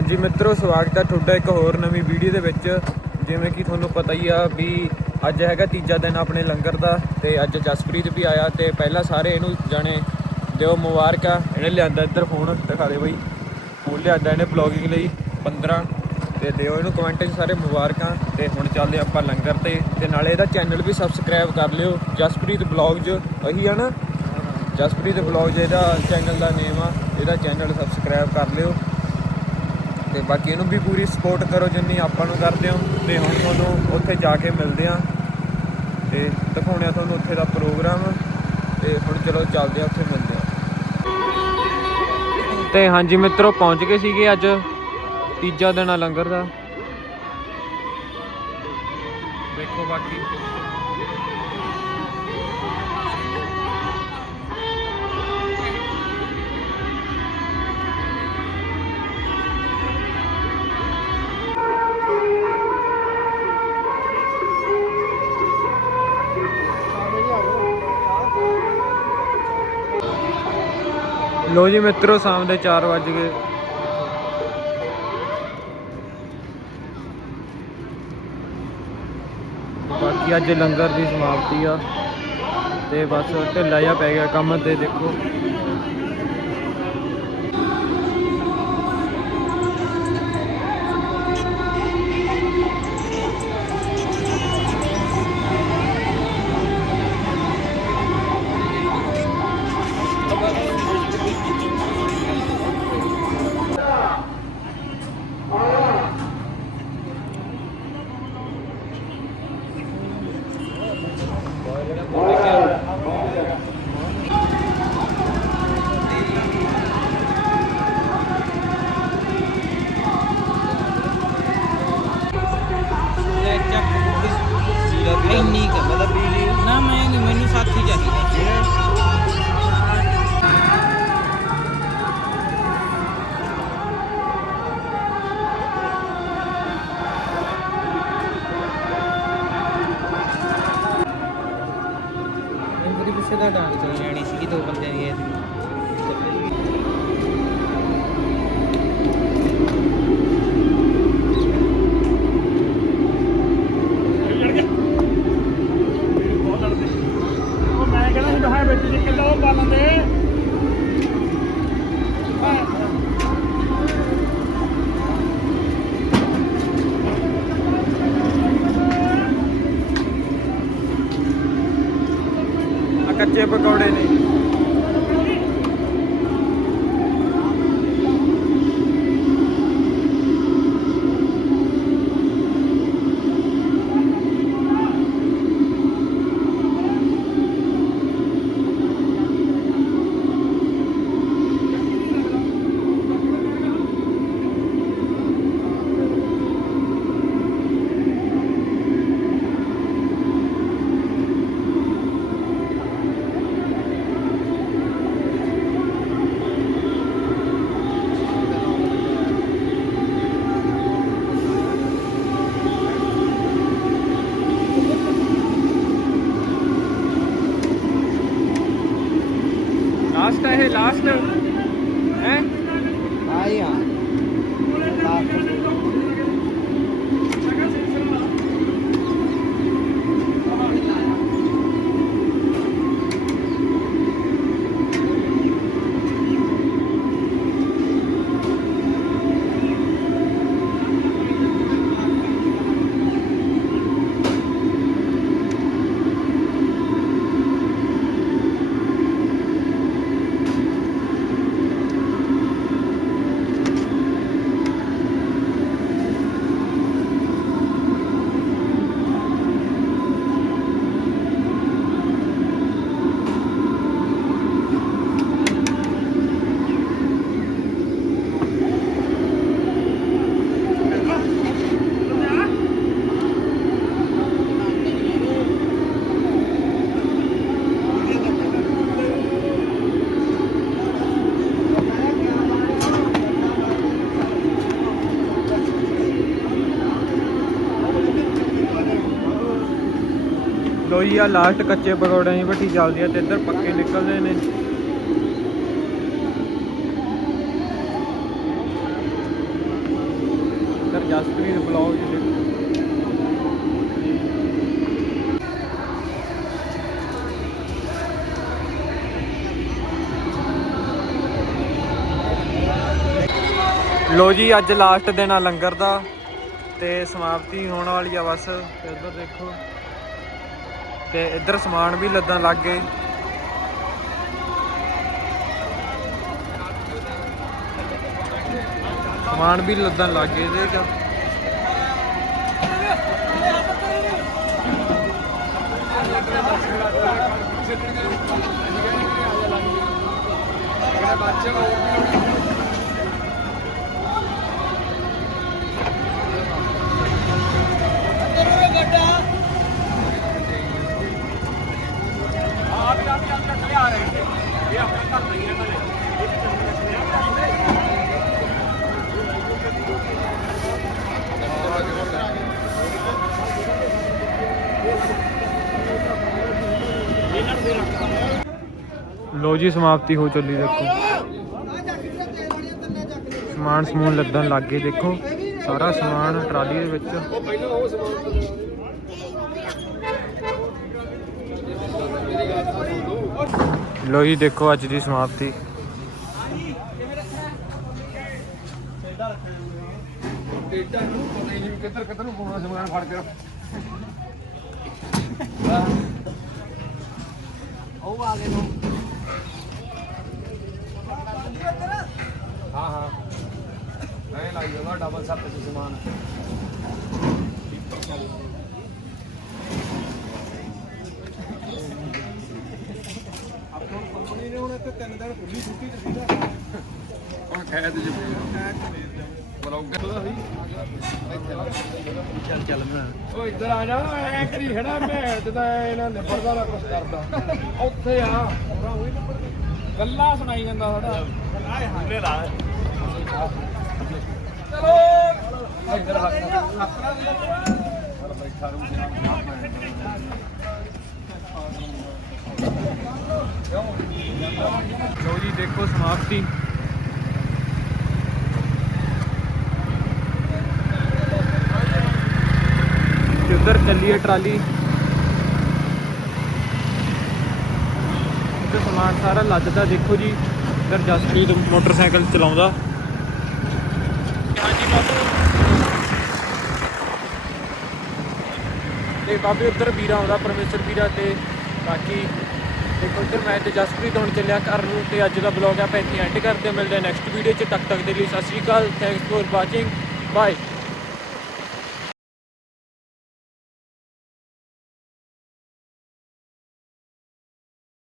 ਹਾਂਜੀ ਮਿੱਤਰੋ, ਸਵਾਗਤ ਹੈ ਤੁਹਾਡਾ ਇੱਕ ਹੋਰ ਨਵੀਂ ਵੀਡੀਓ ਦੇ ਵਿੱਚ। ਜਿਵੇਂ ਕਿ ਤੁਹਾਨੂੰ ਪਤਾ ਹੀ ਆ ਵੀ ਅੱਜ ਹੈਗਾ ਤੀਜਾ ਦਿਨ ਆਪਣੇ ਲੰਗਰ ਦਾ ਤੇ ਅੱਜ ਜਸਪ੍ਰੀਤ ਵੀ ਆਇਆ ਤੇ ਪਹਿਲਾਂ ਸਾਰੇ ਇਹਨੂੰ ਜਾਣੇ ਦਿਓ ਮੁਬਾਰਕਾਂ ਇਹਨੇ ਲਿਆਂਦਾ ਇੱਧਰ ਫੋਨ ਦਿਖਾ ਦੇ ਬਈ। ਫੋਨ ਲਿਆਂਦਾ ਇਹਨੇ ਬਲੌਗਿੰਗ ਲਈ 15 ਤੇ ਦਿਓ ਇਹਨੂੰ ਕਮੈਂਟ 'ਚ ਸਾਰੇ ਮੁਬਾਰਕਾਂ। ਤੇ ਹੁਣ ਚੱਲਦੇ ਆਪਾਂ ਲੰਗਰ ਤੇ। ਤੇ ਨਾਲੇ ਇਹਦਾ ਚੈਨਲ ਵੀ ਸਬਸਕ੍ਰਾਈਬ ਕਰ ਲਿਓ। ਜਸਪ੍ਰੀਤ ਬਲੌਗਜ਼ ਇਹੀ ਆ ਨਾ? ਜਸਪ੍ਰੀਤ ਬਲੌਗਜ਼ ਇਹਦਾ ਚੈਨਲ ਦਾ ਨੇਮ ਆ। ਇਹਦਾ ਚੈਨਲ ਸਬਸਕ੍ਰਾਈਬ ਕਰ ਲਿਓ। ਤੇ ਬਾਕੀ ਇਹਨੂੰ ਵੀ ਪੂਰੀ ਸਪੋਰਟ ਕਰੋ ਜਿੰਨੀ ਆਪਾਂ ਨੂੰ ਕਰਦੇ ਹੋ। ਤੇ ਹੁਣ ਤੁਹਾਨੂੰ ਉੱਥੇ ਜਾ ਕੇ ਮਿਲਦੇ ਆ ਤੇ ਦਿਖਾਉਣੇ ਆ ਤੁਹਾਨੂੰ ਉੱਥੇ ਦਾ ਪ੍ਰੋਗਰਾਮ ਤੇ ਹੁਣ ਚਲੋ ਚੱਲਦੇ ਆ ਉੱਥੇ ਮਿਲਦੇ ਆ ਤੇ ਹਾਂਜੀ ਮਿੱਤਰੋ, ਪਹੁੰਚ ਗਏ ਸੀਗੇ ਅੱਜ ਤੀਜਾ ਦਿਨ ਆ ਲੰਗਰ ਦਾ। ਦੇਖੋ ਬਾਕੀ। ਲੋ ਜੀ ਮਿੱਤਰੋ, ਸ਼ਾਮ ਦੇ 4 ਵੱਜ ਗਏ। ਬਾਕੀ ਅੱਜ ਲੰਗਰ ਦੀ ਸਮਾਪਤੀ ਆ ਤੇ ਬਸ ਢਿੱਲਾ ਜਿਹਾ ਪੈ ਗਿਆ ਕੰਮ ਤੇ ਦੇਖੋ। ਇੰਨੀ ਕੁ ਮਤਲਬ ਬਿਜਲੀ ਨਾ, ਮੈਂ ਨਹੀਂ ਮੈਨੂੰ ਸਾਥੀ ਚਾਹੀਦਾ। ਪਿੱਛੇ ਦਾ ਡਾਂਸ ਚੱਲ ਜਾਣੀ ਸੀ ਦੋ ਬੰਦਿਆਂ ਦੀ ਸੀ ਉਹ ਮੈਂ ਕਹਿੰਦਾ ਸੀ ਬਾਹਰ ਵਿੱਚ ਨਿਕਲਦਾ ਉਹ ਬਾਲਣ ਦੇ ਆ ਕੱਚੇ ਪਕੌੜੇ ਨੇ ਲਾਸਟ ਹੈ ਇਹ ਲਾਸਟ ਹੈ ਆਈ ਹਾਂ ਲੋ ਜੀ ਆ, ਲਾਸਟ ਕੱਚੇ ਪਕੌੜੇ ਦੀ ਭੱਠੀ ਚੱਲਦੀ ਆ ਤੇ ਇੱਧਰ ਪੱਕੇ ਨਿਕਲਦੇ ਨੇ। ਜਸਪ੍ਰੀਤ ਬਲੌਗ ਜੀ ਲੋ ਜੀ, ਅੱਜ ਲਾਸਟ ਦਿਨ ਆ ਲੰਗਰ ਦਾ ਤੇ ਸਮਾਪਤੀ ਹੋਣ ਵਾਲੀ ਆ ਬਸ। ਤੇ ਇੱਧਰ ਦੇਖੋ। ਤੇ ਇੱਧਰ ਸਮਾਨ ਵੀ ਲੱਦਣ ਲੱਗ ਗਏ। ਸਮਾਨ ਵੀ ਲੱਦਣ ਲੱਗ ਗਏ ਇਹਦੇ ਚ। ਲੋ ਜੀ, ਸਮਾਪਤੀ ਹੋ ਚੱਲੀ ਦੇਖੋ। ਸਮਾਨ ਸਮੂਨ ਲੱਦਣ ਲੱਗ ਗਏ, ਦੇਖੋ। ਸਾਰਾ ਸਮਾਨ ਟਰਾਲੀ ਦੇ ਵਿੱਚ। ਲੋ ਜੀ, ਦੇਖੋ ਅੱਜ ਦੀ ਸਮਾਪਤੀ। ਕਿੱਧਰ ਕਿੱਧਰ ਨੂੰ ਪਾਉਣਾ ਸਮਾਨ ਫੜ ਕੇ ਹਾਂ ਹਾਂ। ਐ ਲਾਈ ਉਹਦਾ ਡਬਲ ਸੱਤ ਚ ਸਮਾਨ। ਕੰਪਨੀ ਨੇ ਹੁਣ ਇੱਥੇ ਤਿੰਨ ਦਿਨ ਖੁੱਲੀ ਛੁੱਟੀ ਤੇ ਸੀਦਾ ਹੁਣ ਖੈਤ ਚ ਬਲੌਗਰ ਦਾ ਸੀ ਚੱਲ ਚੱਲ ਮੈਂ ਉਹ ਇੱਧਰ ਆ ਜਾ, ਐ ਕਰੀ ਖੜਾ ਮੈਂ, ਤੇ ਤਾਂ ਇਹਨਾਂ ਨੇ ਪਰਦਾ ਨਾ ਕੁਛ ਕਰਦਾ। ਉੱਥੇ ਆ। ਗੱਲਾਂ ਸੁਣਾਈ ਜਾਂਦਾ ਸਾਡਾ। ਆਏ ਹਾਲੇ ਲਾ ਚਲੋ। ਇੱਧਰ ਹੱਥ ਬੈਠਾ ਰਹੂ ਲੋ ਜੀ, ਦੇਖੋ ਸਮਾਪਤੀ। ਉੱਧਰ ਚੱਲੀ ਹੈ ਟਰਾਲੀ। ਤੇ ਸਮਾਨ ਸਾਰਾ ਲੱਦਦਾ ਦੇਖੋ ਜੀ ਇੱਧਰ ਜਸਪ੍ਰੀਤ ਮੋਟਰਸਾਈਕਲ ਚਲਾਉਂਦਾ। ਹਾਂਜੀ ਬਾਬੂ। ਤੇ ਬਾਬੇ ਉੱਧਰ ਵੀਰਾ ਆਉਂਦਾ ਪਰਮੇਸ਼ਰ ਵੀਰਾ ਤੇ। ਬਾਕੀ ਦੇਖੋ ਇੱਧਰ ਮੈਂ ਤੇ ਜਸਪ੍ਰੀਤ ਹੁਣ ਚੱਲਿਆ ਘਰ ਨੂੰ ਤੇ ਅੱਜ ਦਾ ਬਲੌਗ ਆਪਾਂ ਇੱਥੇ ਐਂਡ ਕਰਦੇ। ਮਿਲਦੇ ਨੈਕਸਟ ਵੀਡੀਓ 'ਚ। ਤੱਕ ਤੱਕ ਦੇ ਲਈ Sat Sri Akal. Thanks for watching bye